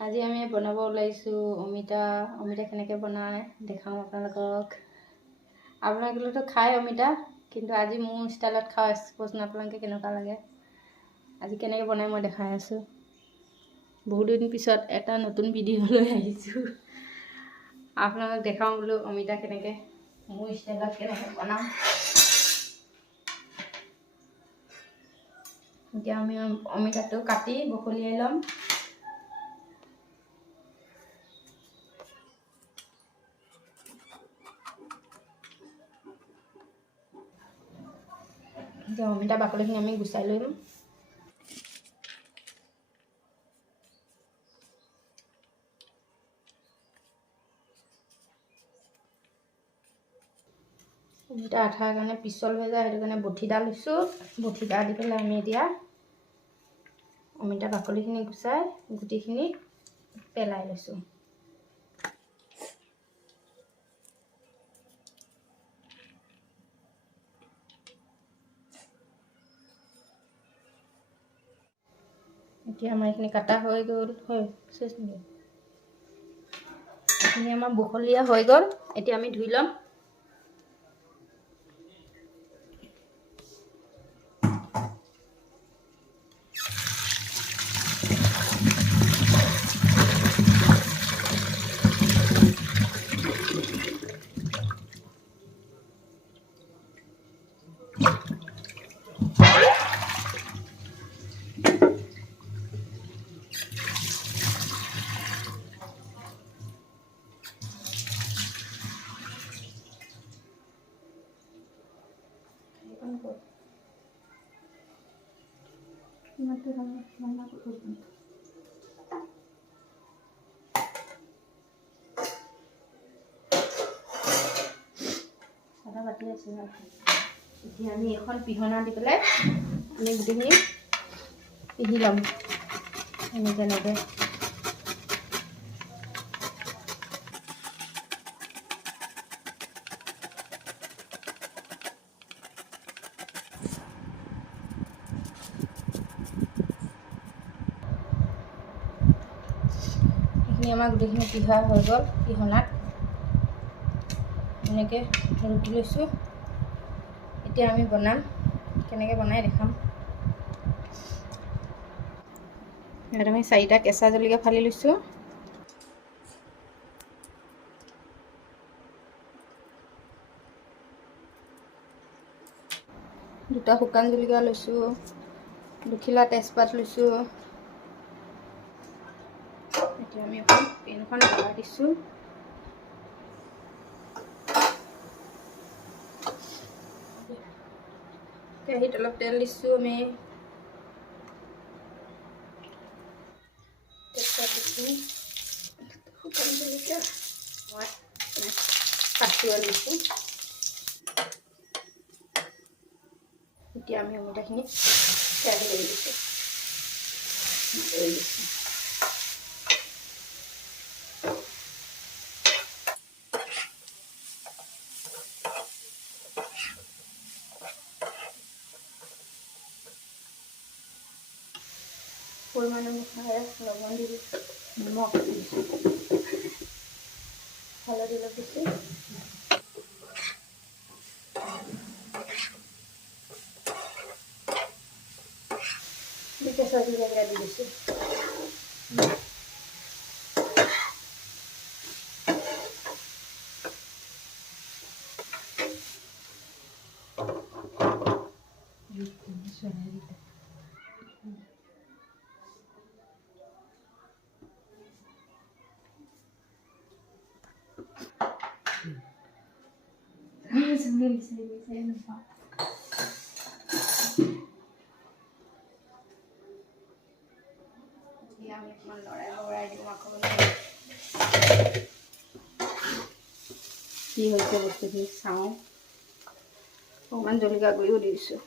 আজি আমি বনাব ওলাইছোঁ অমিতা কেনেকৈ বনায় দেখাওঁ আপোনালোকক। আপোনালোকেতো খায় অমিতা, কিন্তু আজি মোৰ ষ্টাইলত খাওঁ। কৈছোন আপোনালোকে কেনেকুৱা লাগে। আজি কেনেকৈ বনাই মই দেখাই আছোঁ। বহুত দিন পিছত এটা নতুন ভিডিঅ' লৈ আহিছোঁ। আপোনালোকক দেখাওঁ বোলো অমিতা কেনেকৈ মোৰ ষ্টাইলত কেনেকৈ বনাওঁ। এতিয়া আমি অমিতাটো কাটি বখলিয়াই ল'ম। এতিয়া অমিতা বাকলিখিনি আমি গুচাই লৈ ল'ম। অমিতা আঠাৰ কাৰণে পিছল হৈ যায়, সেইটো কাৰণে বঠিডা লৈছোঁ। বঠিডা দি পেলাই আমি এতিয়া অমিতা বাকলিখিনি গুচাই গুটিখিনি পেলাই লৈছোঁ। এতিয়া আমাৰ এইখিনি কাটা হৈ গ'ল। এইখিনি আমাৰ বখলীয়া হৈ গ'ল। এতিয়া আমি ধুই ল'ম। এতিয়া আমি এখন পিহনা দি পেলাই আমি গোটেইখিনি পিহি ল'ম। তেনেকৈ এইখিনি আমাৰ গোটেইখিনি পিহা হৈ গ'ল। পিহনাত এনেকৈ ৰুকি লৈছোঁ। এতিয়া আমি বনাম, কেনেকৈ বনাই দেখাম। ইয়াত আমি 4টা কেঁচা জলকীয়া ফালি লৈছোঁ। দুটা শুকান জলকীয়া লৈছোঁ। দুখিলা তেজপাত লৈছোঁ। এতিয়া আমি এখন পেনখন লগাই দিছোঁ। কেৰাহীত অলপ তেল দিছোঁ। আমি তেজপাত দিছোঁ, শুকান জলকীয়া, মই পাঁচফোৰণ দিছোঁ। এতিয়া আমি অমিতাখিনি কেৰাহীত এৰি দিছোঁ। পৰিমাণ অনুসাৰে লৱণ দি দিছোঁ, নিমখ দিছোঁ, হালধি অলপ দিছোঁ। কেঁচা জলকীয়া দি দিছোঁ। আমি অকণমান লৰাই দিওঁ আকৌ কি হৈছে বস্তুখিনি চাওঁ। অকণমান জলকীয়া গুড়িও দি দিছোঁ।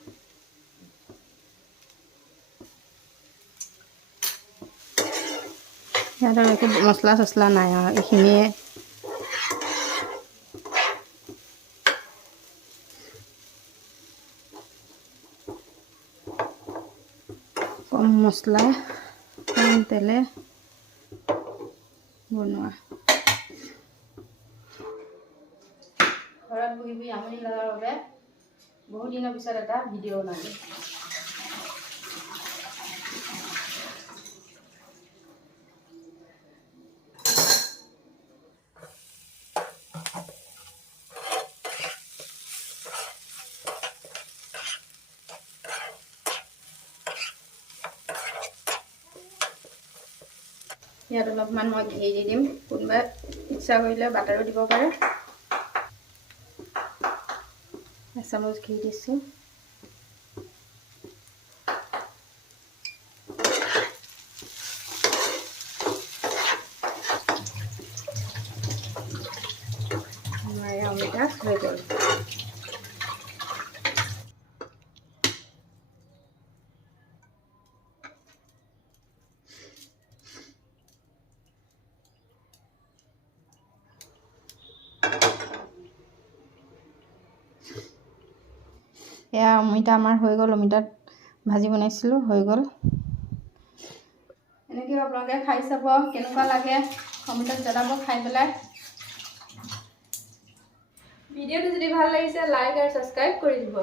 ইয়াত আৰু একো মছলা চছলা নাই আৰু এইখিনিয়ে। কম মছলা কম তেলে বনোৱা। ঘৰত বহি বহি আমনি লগাৰ বাবে বহুত দিনৰ পিছত এটা ভিডিঅ' বনালোঁ। ইয়াত অলপমান মই ঘি দি দিম, কোনোবাই ইচ্ছা কৰিলে বাটাৰো দিব পাৰে। এচামুচ ঘি দিছোঁ। আমাৰ অমিতা হৈ গ'ল। এয়া অমিতা আমাৰ হৈ গ'ল। অমিতাত ভাজি বনাইছিলোঁ, হৈ গ'ল। এনেকৈ আপোনালোকে খাই চাব, কেনেকুৱা লাগে কমেণ্টত জনাব খাই পেলাই। ভিডিঅ'টো যদি ভাল লাগিছে লাইক আৰু ছাবস্ক্ৰাইব কৰি দিব।